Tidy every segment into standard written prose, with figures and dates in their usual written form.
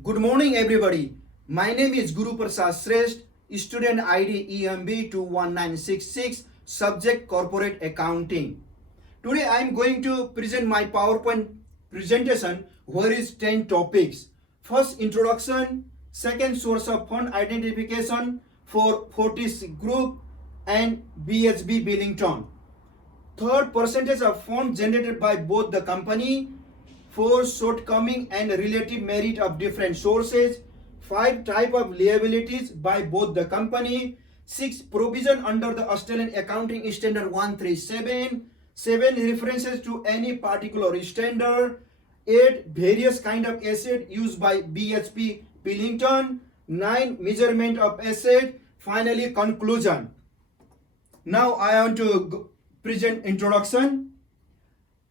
Good morning, everybody. My name is Guru Prasad Sresht, student ID EMB 21966, subject corporate accounting. Today I am going to present my PowerPoint presentation where is 10 topics. First, introduction. Second, source of fund identification for Fortecue Group and BHB Billiton. Third, percentage of funds generated by both the company. 4, shortcoming and relative merit of different sources. 5, type of liabilities by both the company. 6, provision under the Australian Accounting Standard 137. 7, references to any particular standard. 8, various kind of asset used by BHP Billiton. 9, measurement of asset. Finally, conclusion. Now I want to present introduction.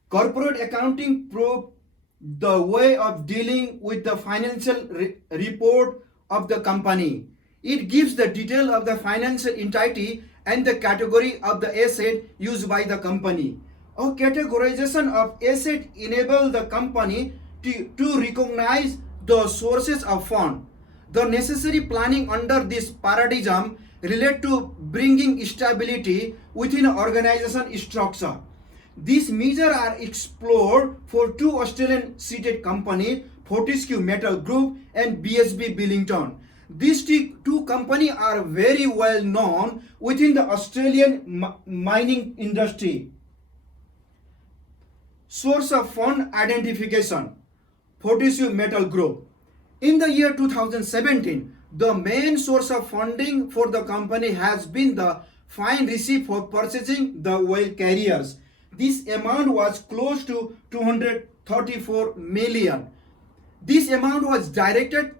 Corporate accounting probe the way of dealing with the financial report of the company. It gives the detail of the financial entity and the category of the asset used by the company. A categorization of asset enable the company to recognize the sources of fund. The necessary planning under this paradigm relate to bringing stability within an organization structure. These measures are explored for two Australian seated companies, Fortecue Metal Group and BHB Billiton. These two companies are very well known within the Australian mining industry. Source of fund identification, Fortecue Metal Group. In the year 2017, the main source of funding for the company has been the fine received for purchasing the oil carriers. This amount was close to 234 million. This amount was directed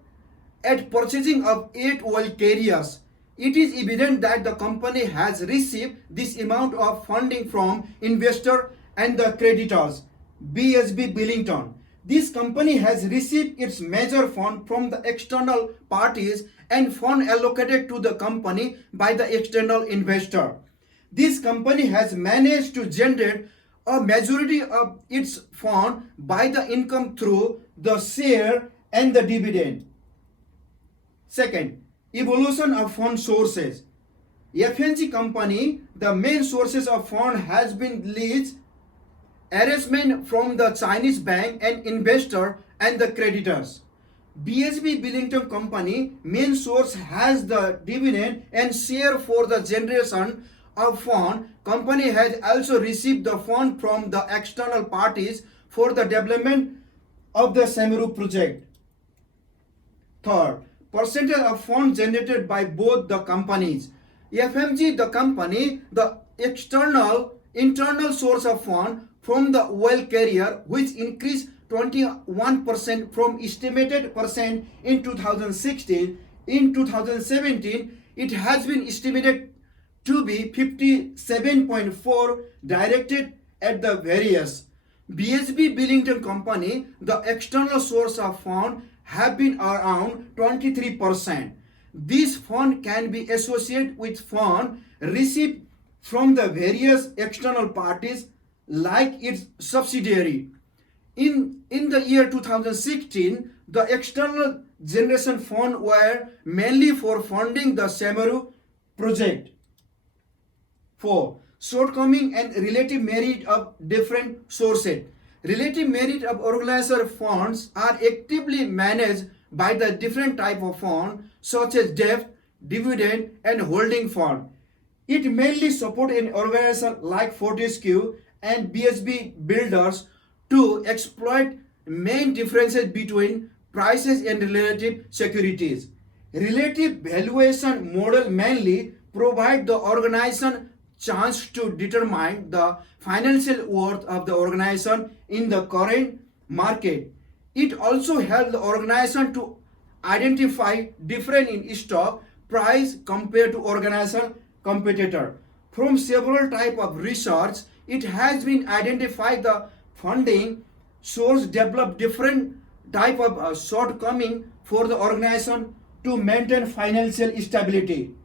at purchasing of 8 oil carriers. It is evident that the company has received this amount of funding from investor and the creditors. BHB Billiton. This company has received its major fund from the external parties and fund allocated to the company by the external investor. This company has managed to generate a majority of its fund by the income through the share and the dividend. Second, evolution of fund sources. FNG company, the main sources of fund has been lease, arrangement from the Chinese bank and investor and the creditors. BHB Billiton company main source has the dividend and share for the generation of fund. Company has also received the fund from the external parties for the development of the Samaru project. Third, percentage of funds generated by both the companies. FMG, the company, the internal source of fund from the oil carrier, which increased 21% from estimated percent in 2016. In 2017, it has been estimated to be 57.4 directed at the various. BHB Billiton company, the external source of fund have been around 23%. This fund can be associated with fund received from the various external parties like its subsidiary. In the year 2016, the external generation fund were mainly for funding the Samaru project. 4. Shortcoming and relative merit of different sources. Relative merit of organizer funds are actively managed by the different type of fund such as debt, dividend and holding fund. It mainly support an organization like Fortescue and BHB builders to exploit main differences between prices and relative securities. Relative valuation model mainly provide the organization chance to determine the financial worth of the organization in the current market. It also helps the organization to identify difference in stock price compared to organization competitor. From several type of research, it has been identified the funding source develop different type of shortcoming for the organization to maintain financial stability.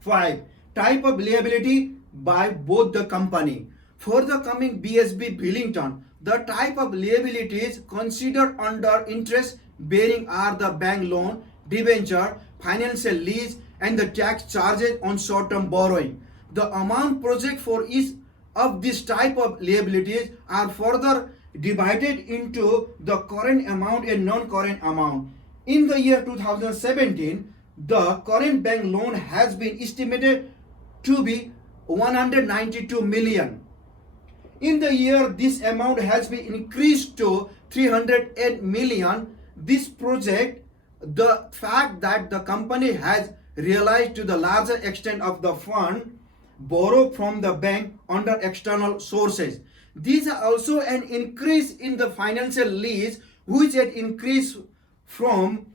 5. Type of liability by both the company. For the coming BHB Billiton, The type of liabilities considered under interest bearing are the bank loan, debenture, financial lease, and the tax charges on short-term borrowing. The amount project for each of this type of liabilities are further divided into the current amount and non-current amount. In the year 2017, the current bank loan has been estimated to be 192 million. In the year, this amount has been increased to 308 million. This project, the fact that the company has realized to the larger extent of the fund borrowed from the bank under external sources. These are also an increase in the financial lease, which had increased from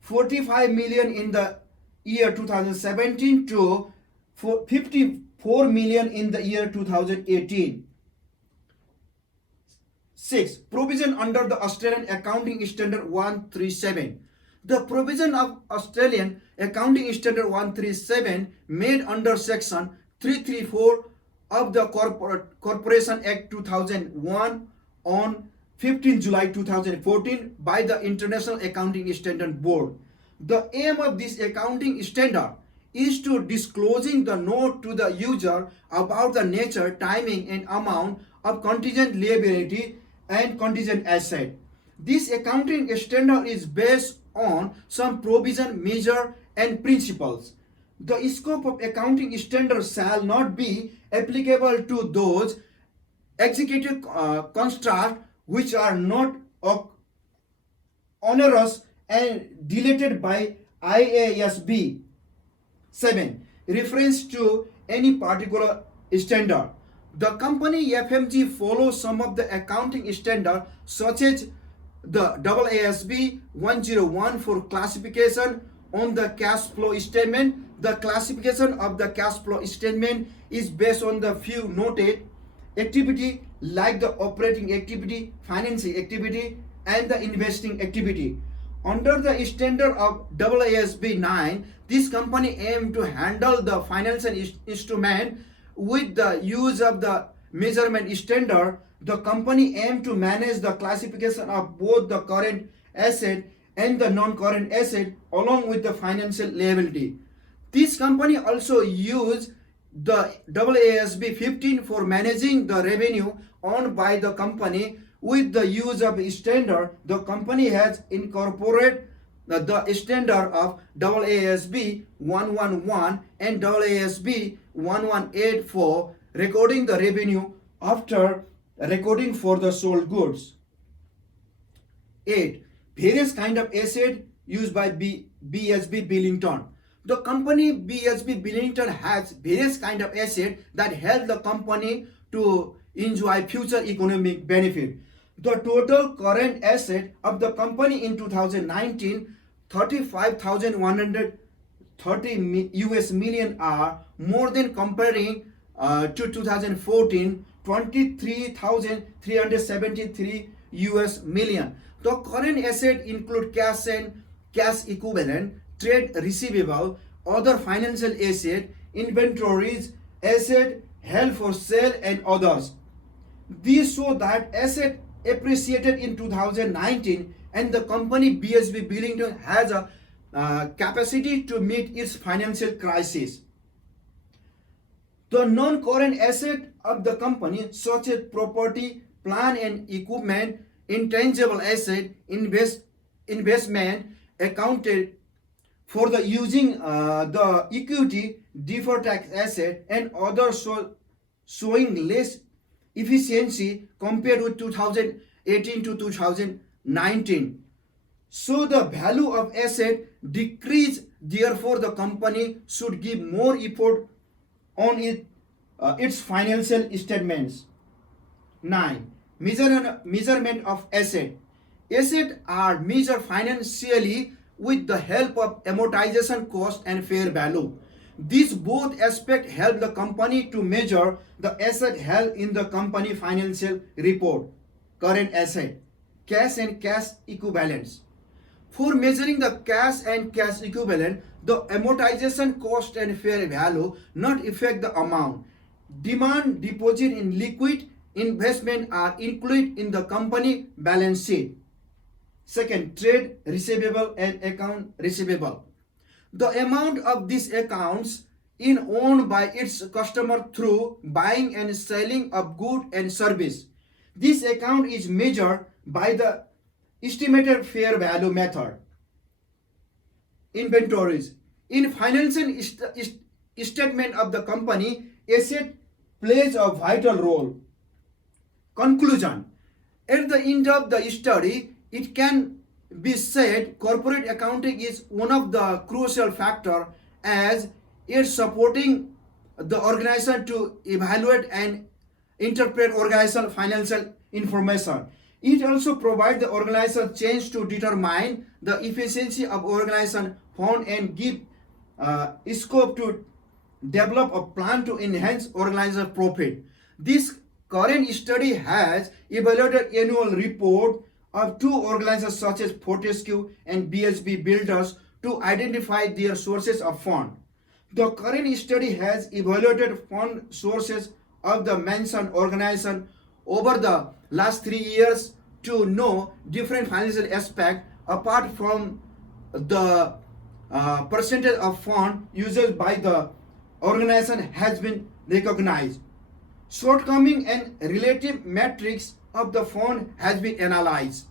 45 million in the year 2017 to 54 million in the year 2018. 6. Provision under the Australian Accounting Standard 137. The provision of Australian Accounting Standard 137 made under Section 334 of the Corporation Act 2001 on 15 July 2014 by the International Accounting Standard Board. The aim of this accounting standard is to disclosing the note to the user about the nature, timing, and amount of contingent liability and contingent asset. This accounting standard is based on some provision, measure, and principles. The scope of accounting standards shall not be applicable to those executive constructs which are not onerous and deleted by IASB. 7. Reference to any particular standard. The company FMG follows some of the accounting standards such as the AASB 101 for classification on the cash flow statement. The classification of the cash flow statement is based on the few noted activity like the operating activity, financing activity, and the investing activity. Under the standard of AASB 9, this company aimed to handle the financial instrument with the use of the measurement standard. The company aimed to manage the classification of both the current asset and the non-current asset along with the financial liability. This company also used the AASB 15 for managing the revenue earned by the company. With the use of standard, the company has incorporated the standard of AASB 111 and AASB 118 for recording the revenue after recording for the sold goods. 8. Various kind of asset used by BSB Billiton. The company BSB Billiton has various kind of asset that help the company to enjoy future economic benefit. The total current asset of the company in 2019, 35,130 US million are more than comparing to 2014, 23,373 US million. The current asset include cash and cash equivalent, trade receivable, other financial asset, inventories, asset held for sale, and others. These show that asset appreciated in 2019 and the company BSB Billiton has a capacity to meet its financial crisis. The non-current asset of the company such as property, plant and equipment, intangible asset, investment accounted for the using the equity, deferred tax asset, and other showing less efficiency compared with 2018 to 2019. So the value of asset decrease. Therefore, the company should give more effort on its financial statements. 9. Measurement of asset. Assets are measured financially with the help of amortization cost and fair value. These both aspects help the company to measure the asset held in the company financial report. Current asset, cash and cash equivalents. For measuring the cash and cash equivalent, the amortization cost and fair value not affect the amount. Demand deposit in liquid investment are included in the company balance sheet. Second, trade receivable and account receivable. The amount of these accounts is owned by its customer through buying and selling of goods and service. This account is measured by the estimated fair value method. Inventories. In financial statement of the company, asset plays a vital role. Conclusion. At the end of the study, it can be said corporate accounting is one of the crucial factors as it's supporting the organization to evaluate and interpret organizational financial information. It also provides the organization change to determine the efficiency of organization fund and give scope to develop a plan to enhance organizational profit. This current study has evaluated annual report of two organizations such as Fortecue and BHB Builders to identify their sources of fund. The current study has evaluated fund sources of the mentioned organization over the last 3 years to know different financial aspects apart from the percentage of fund used by the organization has been recognized. Shortcoming and relative metrics of the fund has been analyzed.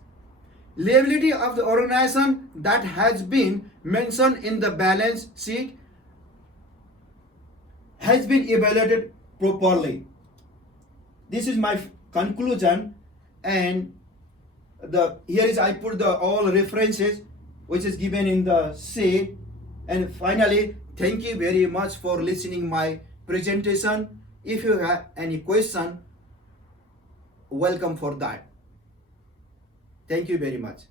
Liability of the organization that has been mentioned in the balance sheet has been evaluated properly. This is my conclusion, and I put the all references which is given in the sheet. And finally, thank you very much for listening my presentation. If you have any question, welcome for that. Thank you very much.